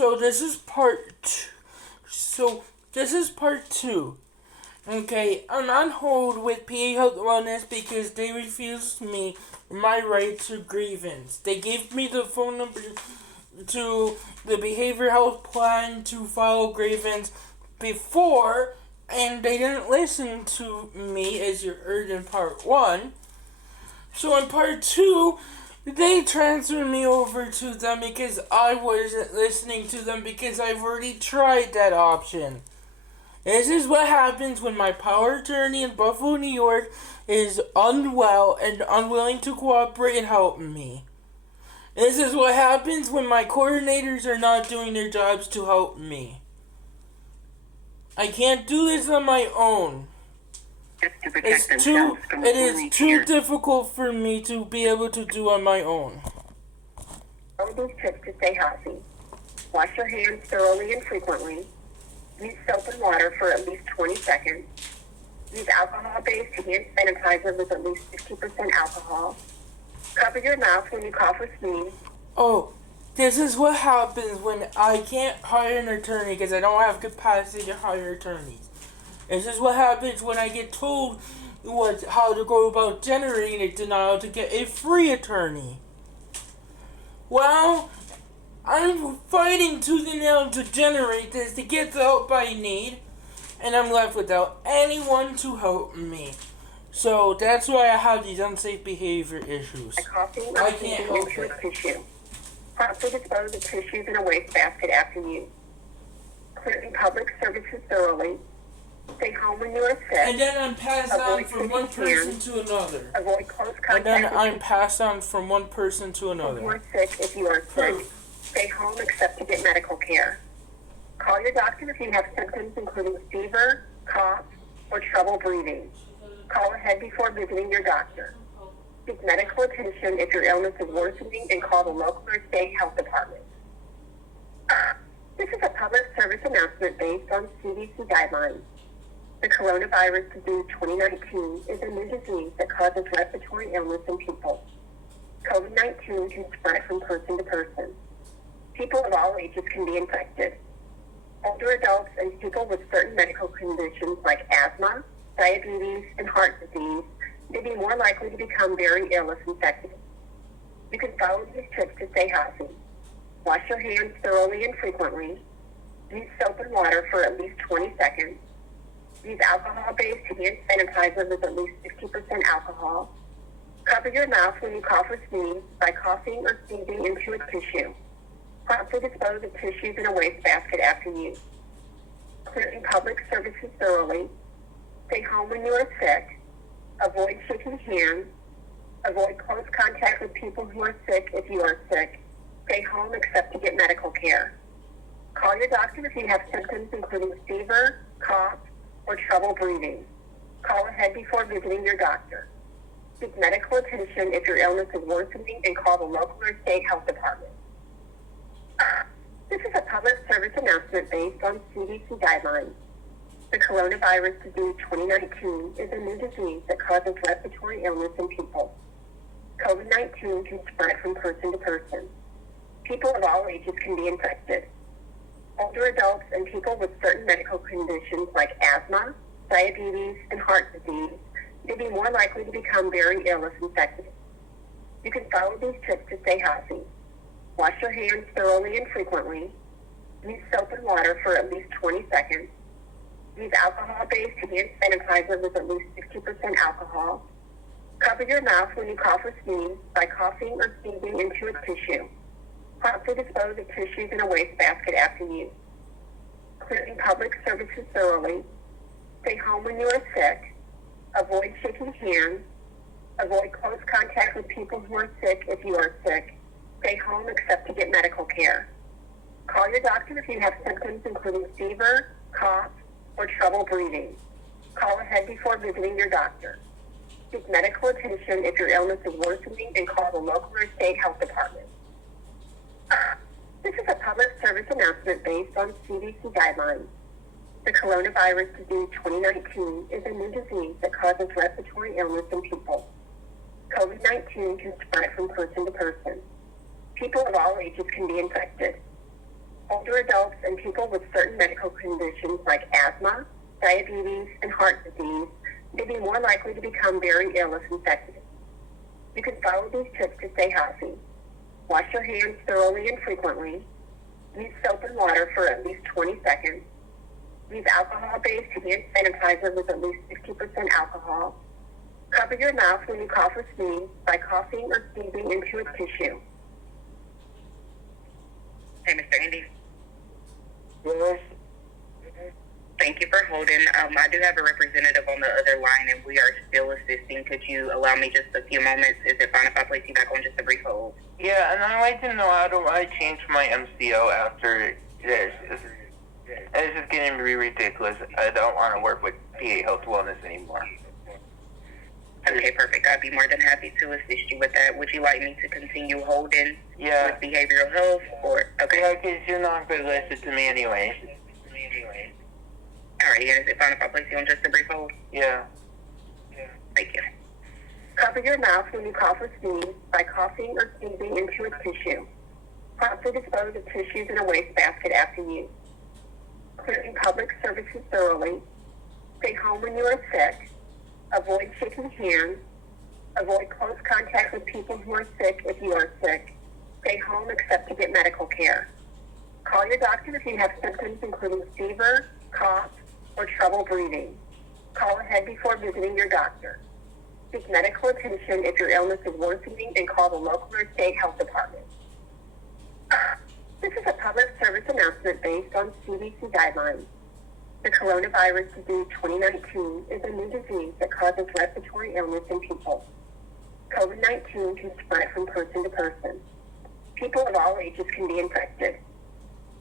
So this is part two. Okay, I'm on hold with PA Health Wellness because they refused me my right to grievance. They gave me the phone number to the behavior health plan to file grievance before, and they didn't listen to me as you heard in part one. So in part two, they transferred me over to them because I wasn't listening to them because I've already tried that option. This is what happens when my power attorney in Buffalo, New York is unwell and unwilling to cooperate and help me. This is what happens when my coordinators are not doing their jobs to help me. I can't do this on my own. It is too difficult for me to be able to do on my own. Follow these tips to stay healthy. Wash your hands thoroughly and frequently. Use soap and water for at least 20 seconds. Use alcohol-based hand sanitizer with at least 60% alcohol. Cover your mouth when you cough or sneeze. Oh, this is what happens when I can't hire an attorney because I don't have capacity to hire attorneys. This is what happens when I get told how to go about generating a denial to get a free attorney. Well, I'm fighting tooth and nail to generate this to get the help I need, and I'm left without anyone to help me. So that's why I have these unsafe behavior issues. I can't help it. Tissue. Promptly dispose of tissues in a wastebasket after use. Cleaning public services thoroughly. Stay home when you are sick. And then I'm passed on from one person to another. Avoid close contact. And then I'm passed on from one person to If another. you are sick, if you are sick, stay home except to get medical care. Call your doctor if you have symptoms including fever, cough, or trouble breathing. Call ahead before visiting your doctor. Seek medical attention if your illness is worsening and call the local or state health department. This is a public service announcement based on CDC guidelines. The coronavirus disease 2019 is a new disease that causes respiratory illness in people. COVID-19 can spread from person to person. People of all ages can be infected. Older adults and people with certain medical conditions like asthma, diabetes, and heart disease may be more likely to become very ill if infected. You can follow these tips to stay healthy. Wash your hands thoroughly and frequently. Use soap and water for at least 20 seconds. Use alcohol-based hand sanitizer with at least 60% alcohol. Cover your mouth when you cough or sneeze by coughing or sneezing into a tissue. Promptly dispose of tissues in a wastebasket after use. Cleaning public services thoroughly. Stay home when you are sick. Avoid shaking hands. Avoid close contact with people who are sick if you are sick. Stay home except to get medical care. Call your doctor if you have symptoms including fever, cough, or trouble breathing. Call ahead before visiting your doctor. Seek medical attention if your illness is worsening and call the local or state health department. This is a public service announcement based on CDC guidelines. The coronavirus disease 2019 is a new disease that causes respiratory illness in people. COVID-19 can spread from person to person. People of all ages can be infected. Older adults and people with certain medical conditions like asthma, diabetes, and heart disease may be more likely to become very ill if infected. You can follow these tips to stay healthy. Wash your hands thoroughly and frequently. Use soap and water for at least 20 seconds. Use alcohol-based hand sanitizer with at least 60% alcohol. Cover your mouth when you cough or sneeze by coughing or sneezing into a tissue. Promptly dispose of tissues in a wastebasket after use. Cleaning public services thoroughly. Stay home when you are sick. Avoid shaking hands. Avoid close contact with people who are sick if you are sick. Stay home except to get medical care. Call your doctor if you have symptoms including fever, cough, or trouble breathing. Call ahead before visiting your doctor. Seek medical attention if your illness is worsening and call the local or state health department. This is a public service announcement based on CDC guidelines. The coronavirus disease 2019 is a new disease that causes respiratory illness in people. COVID-19 can spread from person to person. People of all ages can be infected. Older Older adults and people with certain medical conditions like asthma, diabetes, and heart disease may be more likely to become very ill if infected. You can follow these tips to stay healthy. Wash your hands thoroughly and frequently. Use soap and water for at least 20 seconds. Use alcohol-based hand sanitizer with at least 60% alcohol. Cover your mouth when you cough or sneeze by coughing or sneezing into a tissue. Hey, Mr. Andy. Yes. Thank you for holding. I do have a representative on the other line, and we are still assisting. Could you allow me just a few moments? Is it fine if I place you back on just a brief hold? Yeah, and I'd like to know how do I change my MCO after this. It's just getting to be ridiculous. I don't want to work with PA Health Wellness anymore. Okay, perfect. I'd be more than happy to assist you with that. Would you like me to continue holding Yeah. with behavioral health, or okay? Yeah, because you're not going to listen to me anyway. All right. Is it fine if I place you on just a brief hold? Yeah. Thank you. Cover your mouth when you cough or sneeze by coughing or sneezing into a tissue. Promptly dispose of tissues in a wastebasket after use. Cleaning public surfaces thoroughly. Stay home when you are sick. Avoid shaking hands. Avoid close contact with people who are sick if you are sick. Stay home except to get medical care. Call your doctor if you have symptoms including fever, cough, or trouble breathing. Call ahead before visiting your doctor. Seek medical attention if your illness is worsening and call the local or state health department. This is a public service announcement based on CDC guidelines. The coronavirus disease 2019 is a new disease that causes respiratory illness in people. COVID-19 can spread from person to person. People of all ages can be infected.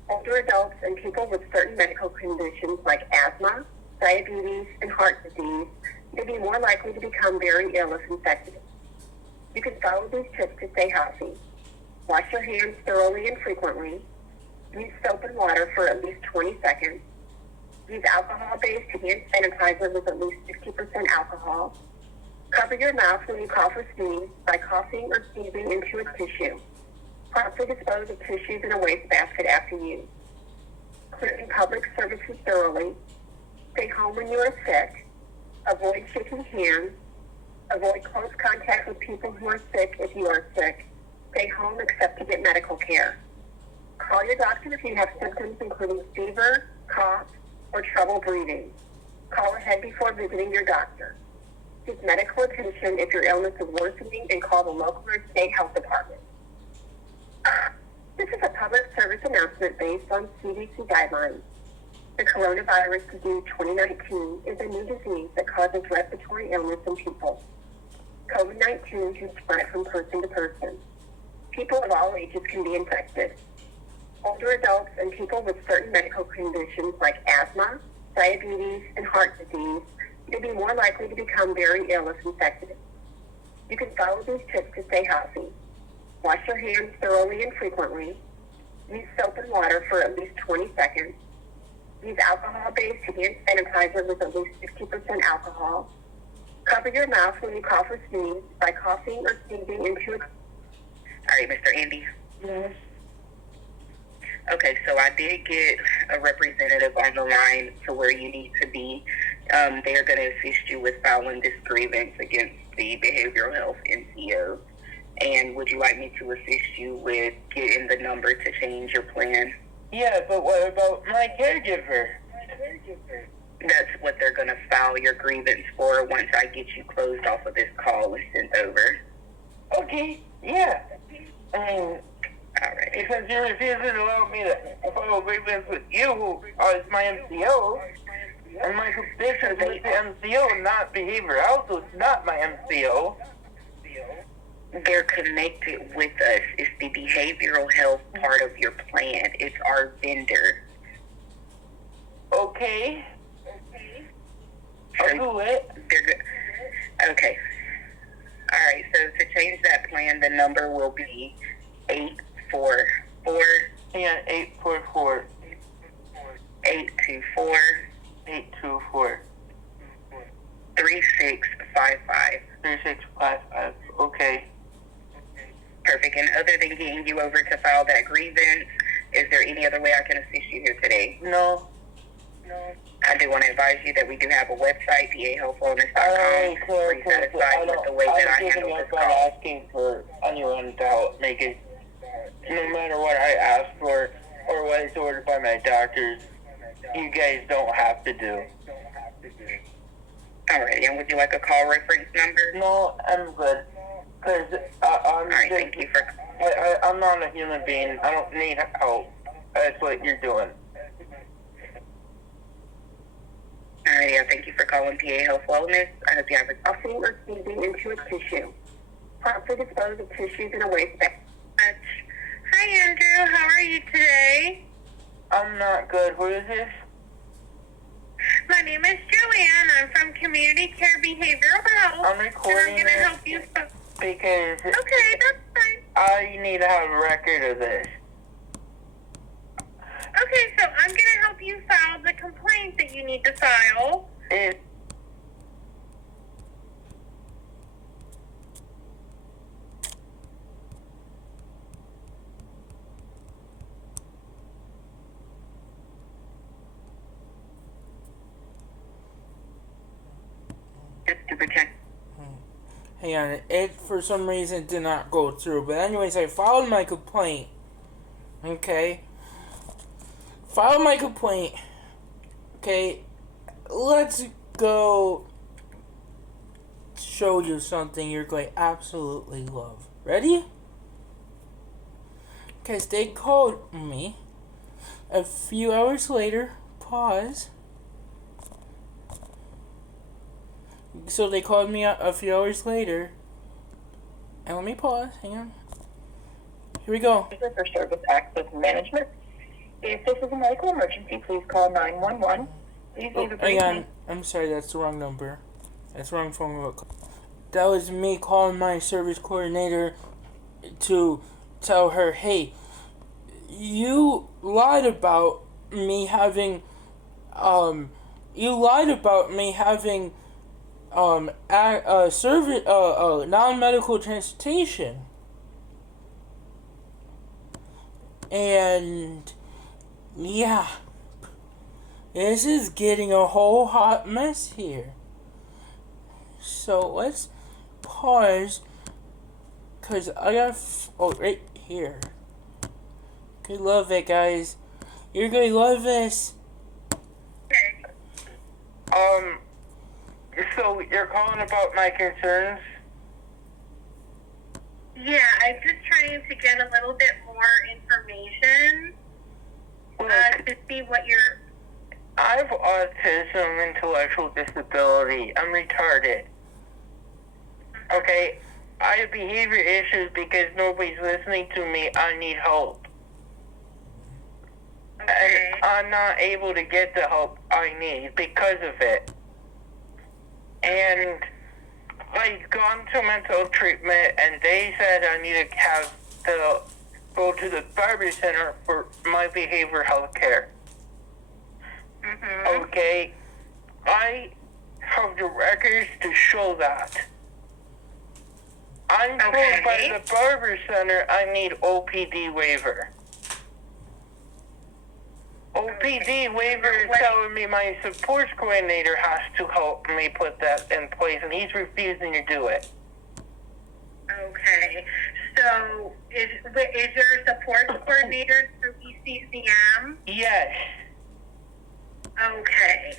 Older adults and people with certain medical conditions like asthma, diabetes, and heart disease may be more likely to become very ill if infected. You can follow these tips to stay healthy. Wash your hands thoroughly and frequently. Use soap and water for at least 20 seconds. Use alcohol-based hand sanitizer with at least 60% alcohol. Cover your mouth when you cough or sneeze by coughing or sneezing into a tissue. Promptly dispose of tissues in a wastebasket after use. Cleaning public surfaces thoroughly. Stay home when you are sick. Avoid shaking hands. Avoid close contact with people who are sick if you are sick. Stay home except to get medical care. Call your doctor if you have symptoms including fever, cough, or trouble breathing. Call ahead before visiting your doctor. Seek medical attention if your illness is worsening and call the local or state health department. This is a public service announcement based on CDC guidelines. The coronavirus disease 2019 is a new disease that causes respiratory illness in people. COVID-19 can spread from person to person. People of all ages can be infected. Older adults and people with certain medical conditions like asthma, diabetes, and heart disease may be more likely to become very ill if infected. You can follow these tips to stay healthy. Wash your hands thoroughly and frequently. Use soap and water for at least 20 seconds. Use alcohol-based hand sanitizer with at least 60% alcohol. Cover your mouth when you cough or sneeze by coughing or sneezing into a... All right, Mr. Andy. Yes. Okay, so I did get a representative on the line to where you need to be. They are going to assist you with filing this grievance against the behavioral health NCO. And would you like me to assist you with getting the number to change your plan? Yeah, but what about my caregiver? That's what they're going to file your grievance for once I get you closed off of this call and sent over. Okay, yeah. I mean, All right. because you're refusing to allow me to file grievance with you, who is my MCO, and my suspicion is with the MCO, not behavioral health, so it's not my MCO. They're connected with us. It's the behavioral health part of your plan. It's our vendor. Okay. I'll do it. They're good. Okay. All right. So to change that plan, the number will be 844 Yeah, 844 824 824 3655. 3655. Okay. Perfect. And other than getting you over to file that grievance, Is there any other way I can assist you here today? No. I do want to advise you that we do have a website, pahealthwellness.com. Are you satisfied with the way that I handle this call? I'm asking for anyone to help make it, no matter what I ask for or what is ordered by my doctors, you guys don't have to do. Alrighty, and would you like a call reference number? No, I'm good. Because Alright, thank you for... I'm not a human being. I don't need help. That's what you're doing. Alrighty, thank you for calling PA Health Wellness. I hope you have a coffee or sneezing into a tissue. Properly dispose of tissues in a waste bag. Hi, Andrew. How are you today? I'm not good. Who is this? My name is Joanne. I'm from Community Care Behavioral Health. I'm recording and I'm going to help you. Because Okay, that's fine. I need to have a record of this. Okay, so I'm going to help you file the complaint that you need to file. Just to protect. Hang on, it for some reason did not go through. But anyways, I filed my complaint. Okay. Filed my complaint. Okay. Let's go show you something you're going to absolutely love. Ready? Because they called me a few hours later. Pause. So they called me a few hours later. And let me pause. Hang on. Here we go. For service access management. If this is a medical emergency, please call 911. Please leave a brief Hang on. I'm sorry, that's the wrong number. That's the wrong phone number. That was me calling my service coordinator to tell her, hey, you lied about me having, non-medical transportation. And yeah, this is getting a whole hot mess here. So let's pause, cause I got right here. You love it, guys. You're gonna love this. So you're calling about my concerns? Yeah, I'm just trying to get a little bit more information to see what you're... I have autism, intellectual disability. I'm retarded. Okay? I have behavior issues because nobody's listening to me. I need help. Okay. And I'm not able to get the help I need because of it. And I've gone to mental treatment, and they said I need to go to the barber center for my behavior health care. Mm-hmm. Okay? I have the records to show that. I'm told by the barber center I need OPD waiver. OPD waiver is telling me my support coordinator has to help me put that in place, and he's refusing to do it. Okay. So, is your support coordinator through ECCM? Yes. Okay.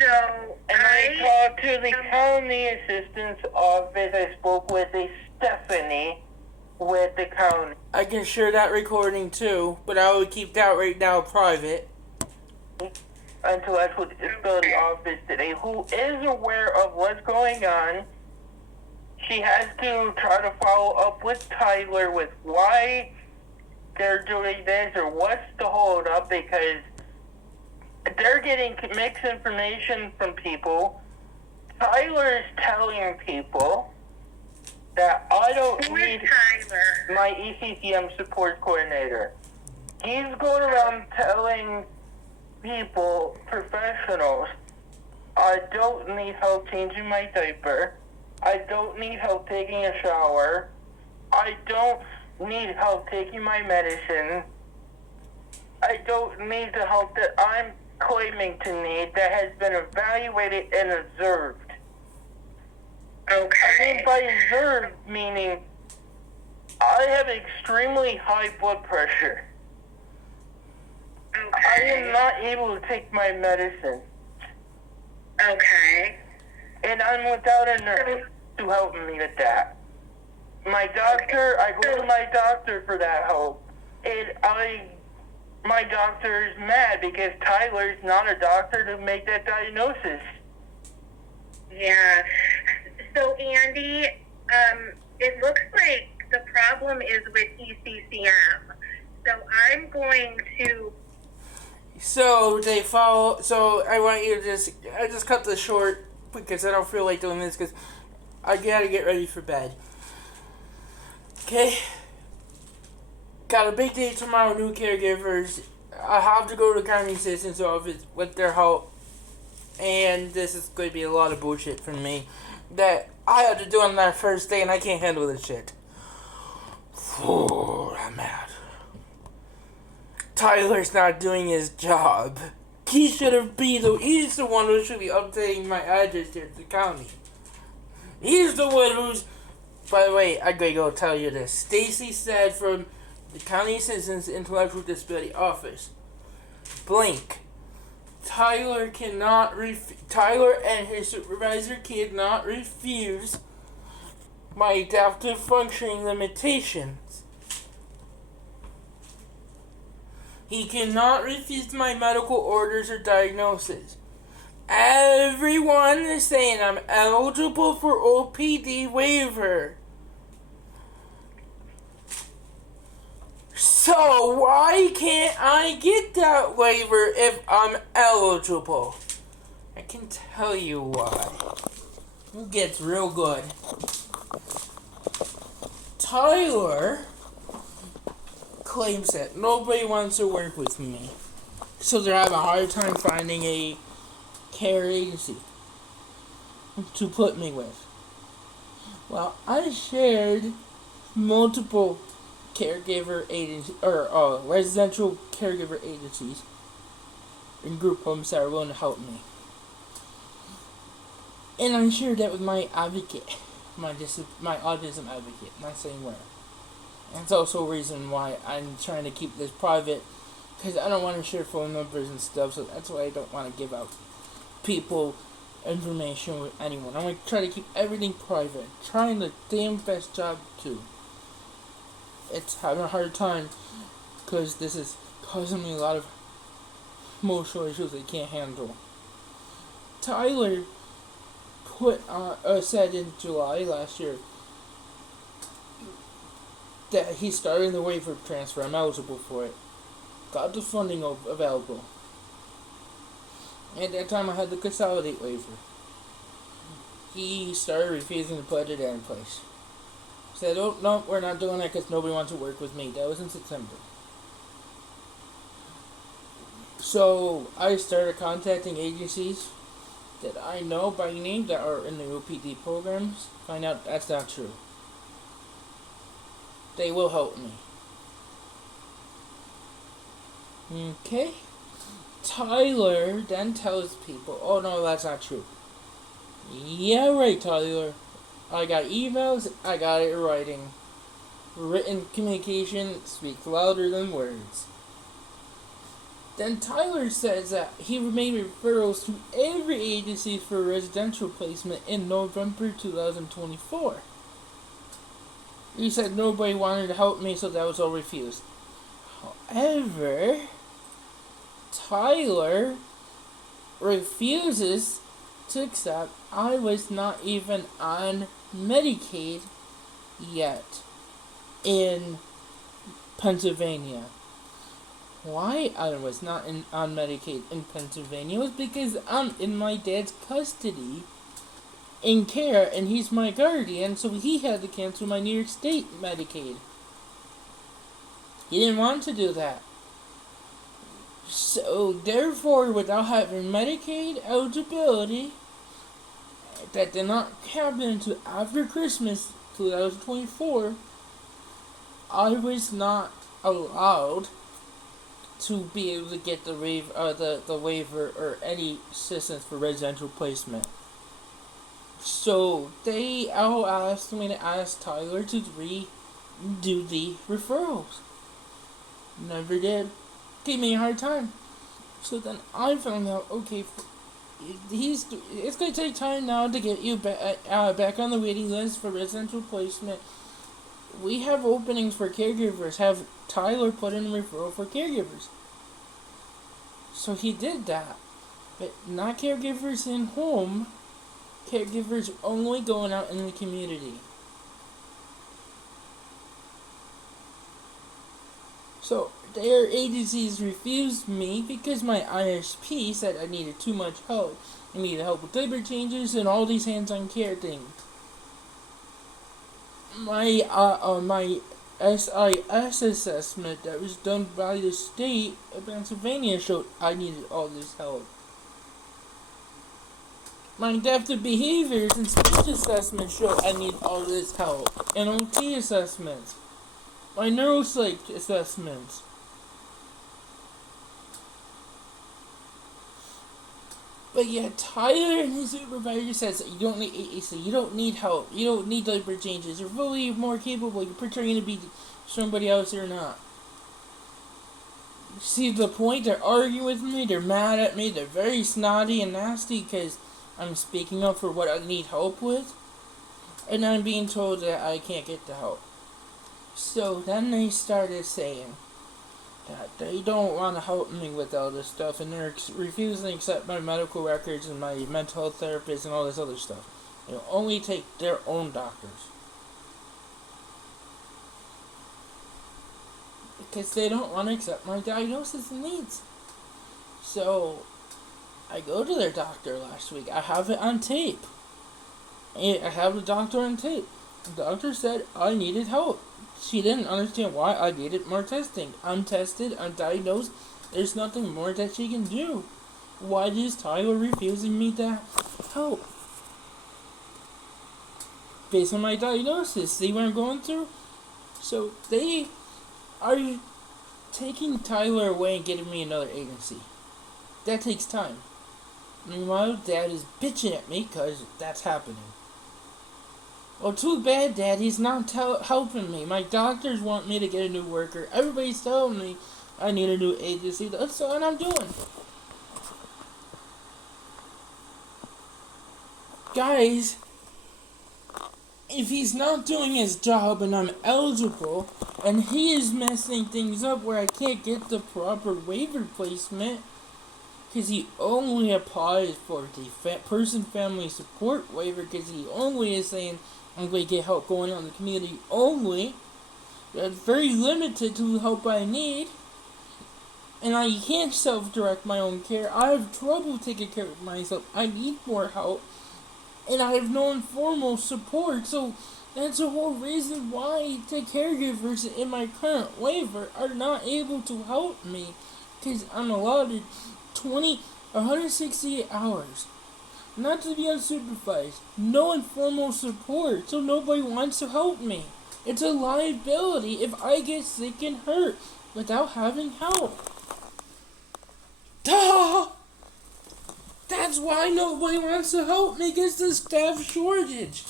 So, And I talked to the county assistant's office. I spoke with a Stephanie with the county. I can share that recording too, but I would keep that right now private. Intellectual disability office today, who is aware of what's going on. She has to try to follow up with Tyler with why they're doing this or what's the hold up, because they're getting mixed information from people. Tyler is telling people that I don't Who need is Tyler? my ECCM support coordinator. He's going around telling people, professionals, I don't need help changing my diaper. I don't need help taking a shower. I don't need help taking my medicine. I don't need the help that I'm claiming to need that has been evaluated and observed. Okay. I mean by observed meaning I have extremely high blood pressure. Okay. I am not able to take my medicine. Okay. And I'm without a nurse to help me with that. My doctor, I go to my doctor for that help. And my doctor is mad because Tyler's not a doctor to make that diagnosis. Yeah. So, Andy, it looks like the problem is with ECCM. So I'm going to... So I want you to I just cut this short because I don't feel like doing this because I gotta get ready for bed. Okay? Got a big day tomorrow, new caregivers. I have to go to the county assistant's office with their help. And this is going to be a lot of bullshit from me that I had to do on that first day and I can't handle this shit. I'm mad. Tyler's not doing his job. He's the one who should be updating my address here at the county. He's the one who's... By the way, I gotta go tell you this. Stacy said from the County Assistant's Intellectual Disability Office, blank, Tyler and his supervisor cannot refuse my adaptive functioning limitations. He cannot refuse my medical orders or diagnosis. Everyone is saying I'm eligible for OPD waiver. So why can't I get that waiver if I'm eligible? I can tell you why. It gets real good. Tyler claims that nobody wants to work with me. So they're having a hard time finding a care agency to put me with. Well, I shared multiple caregiver agencies, or residential caregiver agencies and group homes that are willing to help me. And I shared that with my advocate, my autism advocate, not saying where. And it's also a reason why I'm trying to keep this private, because I don't want to share phone numbers and stuff, so that's why I don't want to give out people information with anyone. I'm going to try to keep everything private. Trying the damn best job too. It's having a hard time because this is causing me a lot of emotional issues I can't handle. Tyler said in July last year that he's starting the waiver transfer. I'm eligible for it. Got the funding available. At that time I had the consolidate waiver. He started refusing to put it in place. Said, oh, no, we're not doing that because nobody wants to work with me. That was in September. So I started contacting agencies that I know by name that are in the OPD programs. Find out that's not true. They will help me. Okay. Tyler then tells people, oh no, that's not true. Yeah, right, Tyler. I got emails, I got it in writing. Written communication speaks louder than words. Then Tyler says that he made referrals to every agency for residential placement in November 2024. He said nobody wanted to help me, so that was all refused. However, Tyler refuses to accept I was not even on Medicaid yet in Pennsylvania. Why I was not on Medicaid in Pennsylvania was because I'm in my dad's custody in care and he's my guardian, so he had to cancel my New York State Medicaid. He didn't want to do that. So therefore, without having Medicaid eligibility, that did not happen until after Christmas 2024, I was not allowed to be able to get the waiver or any assistance for residential placement. So they all asked me to ask Tyler to redo the referrals. Never did. Gave me a hard time. So then I found out, okay, it's going to take time now to get you back on the waiting list for residential placement. We have openings for caregivers. Have Tyler put in a referral for caregivers. So he did that. But not caregivers in home. Caregivers only going out in the community. So their agencies refused me because my ISP said I needed too much help. I needed help with labor changes and all these hands-on care things. My SIS assessment that was done by the state of Pennsylvania showed I needed all this help. My adaptive behaviors and speech assessment showed I need all this help. And OT assessments. My neuropsych assessments. But yeah, Tyler and his supervisor says that you don't need AAC, you don't need help, you don't need diaper changes, you're fully more capable, you're pretending to be somebody else or not. See the point? They're arguing with me, they're mad at me, they're very snotty and nasty because I'm speaking up for what I need help with, and I'm being told that I can't get the help. So then they started saying that they don't want to help me with all this stuff, and they're refusing to accept my medical records and my mental health therapist and all this other stuff. They'll only take their own doctors. Because they don't want to accept my diagnosis and needs. So I go to their doctor last week. I have it on tape. I have the doctor on tape. The doctor said I needed help. She didn't understand why I needed more testing. I'm tested, I'm diagnosed. There's nothing more that she can do. Why is Tyler refusing me to help? Based on my diagnosis, see what I'm going through? So they are taking Tyler away and getting me another agency. That takes time. Meanwhile, Dad is bitching at me because that's happening. Well, too bad, Dad. He's not helping me. My doctors want me to get a new worker. Everybody's telling me I need a new agency. That's what I'm doing. Guys, if he's not doing his job and I'm eligible, and he is messing things up where I can't get the proper waiver placement, because he only applies for the person family support waiver, because he only is saying I'm going to get help going on in the community only. That's very limited to the help I need. And I can't self-direct my own care. I have trouble taking care of myself. I need more help. And I have no informal support. So that's the whole reason why the caregivers in my current waiver are not able to help me. Because I'm allotted 168 hours. Not to be unsupervised. No informal support, so nobody wants to help me. It's a liability if I get sick and hurt without having help. Duh! That's why nobody wants to help me, because the staff shortage.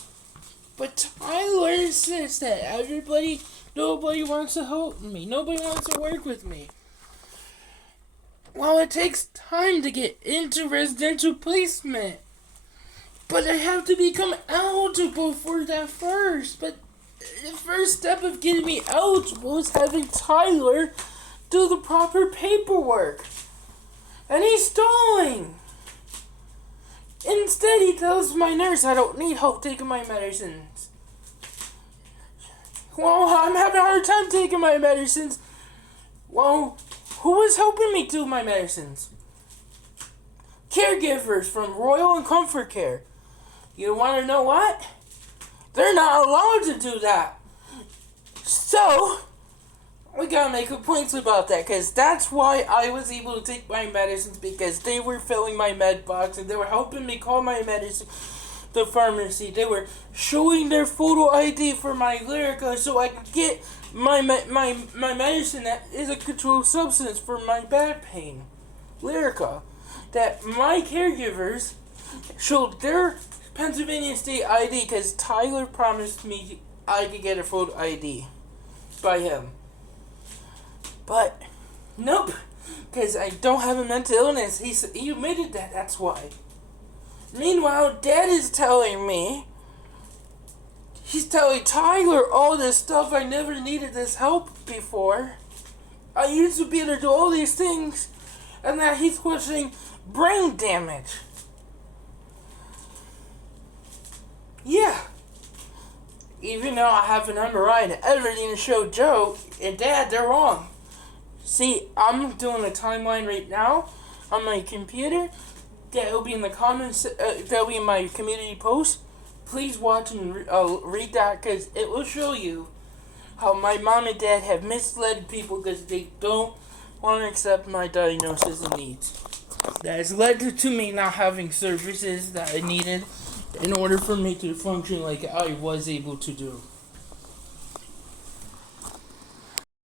But Tyler says that nobody wants to help me. Nobody wants to work with me. Well, it takes time to get into residential placement. But I have to become eligible for that first. But the first step of getting me eligible is having Tyler do the proper paperwork. And he's stalling. Instead, he tells my nurse I don't need help taking my medicines. Well, I'm having a hard time taking my medicines. Well, who is helping me do my medicines? Caregivers from Royal and Comfort Care. You want to know what? They're not allowed to do that. So, we gotta make complaints about that, because that's why I was able to take my medicines, because they were filling my med box and they were helping me call my medicine the pharmacy. They were showing their photo ID for my Lyrica so I could get my medicine that is a controlled substance for my back pain. Lyrica. That my caregivers showed their Pennsylvania State ID because Tyler promised me I could get a photo ID by him. But, nope. Because I don't have a mental illness. He admitted that, that's why. Meanwhile, Dad is telling me, he's telling Tyler all this stuff. I never needed this help before. I used to be able to do all these things. And now he's questioning brain damage. Yeah. Even though I have an MRI and everything to show Joe and Dad, they're wrong. See, I'm doing a timeline right now on my computer. That'll be in the comments. That'll be in my community post. Please watch and read that because it will show you how my mom and dad have misled people because they don't want to accept my diagnosis and needs. That has led to me not having services that I needed in order for me to function like I was able to do.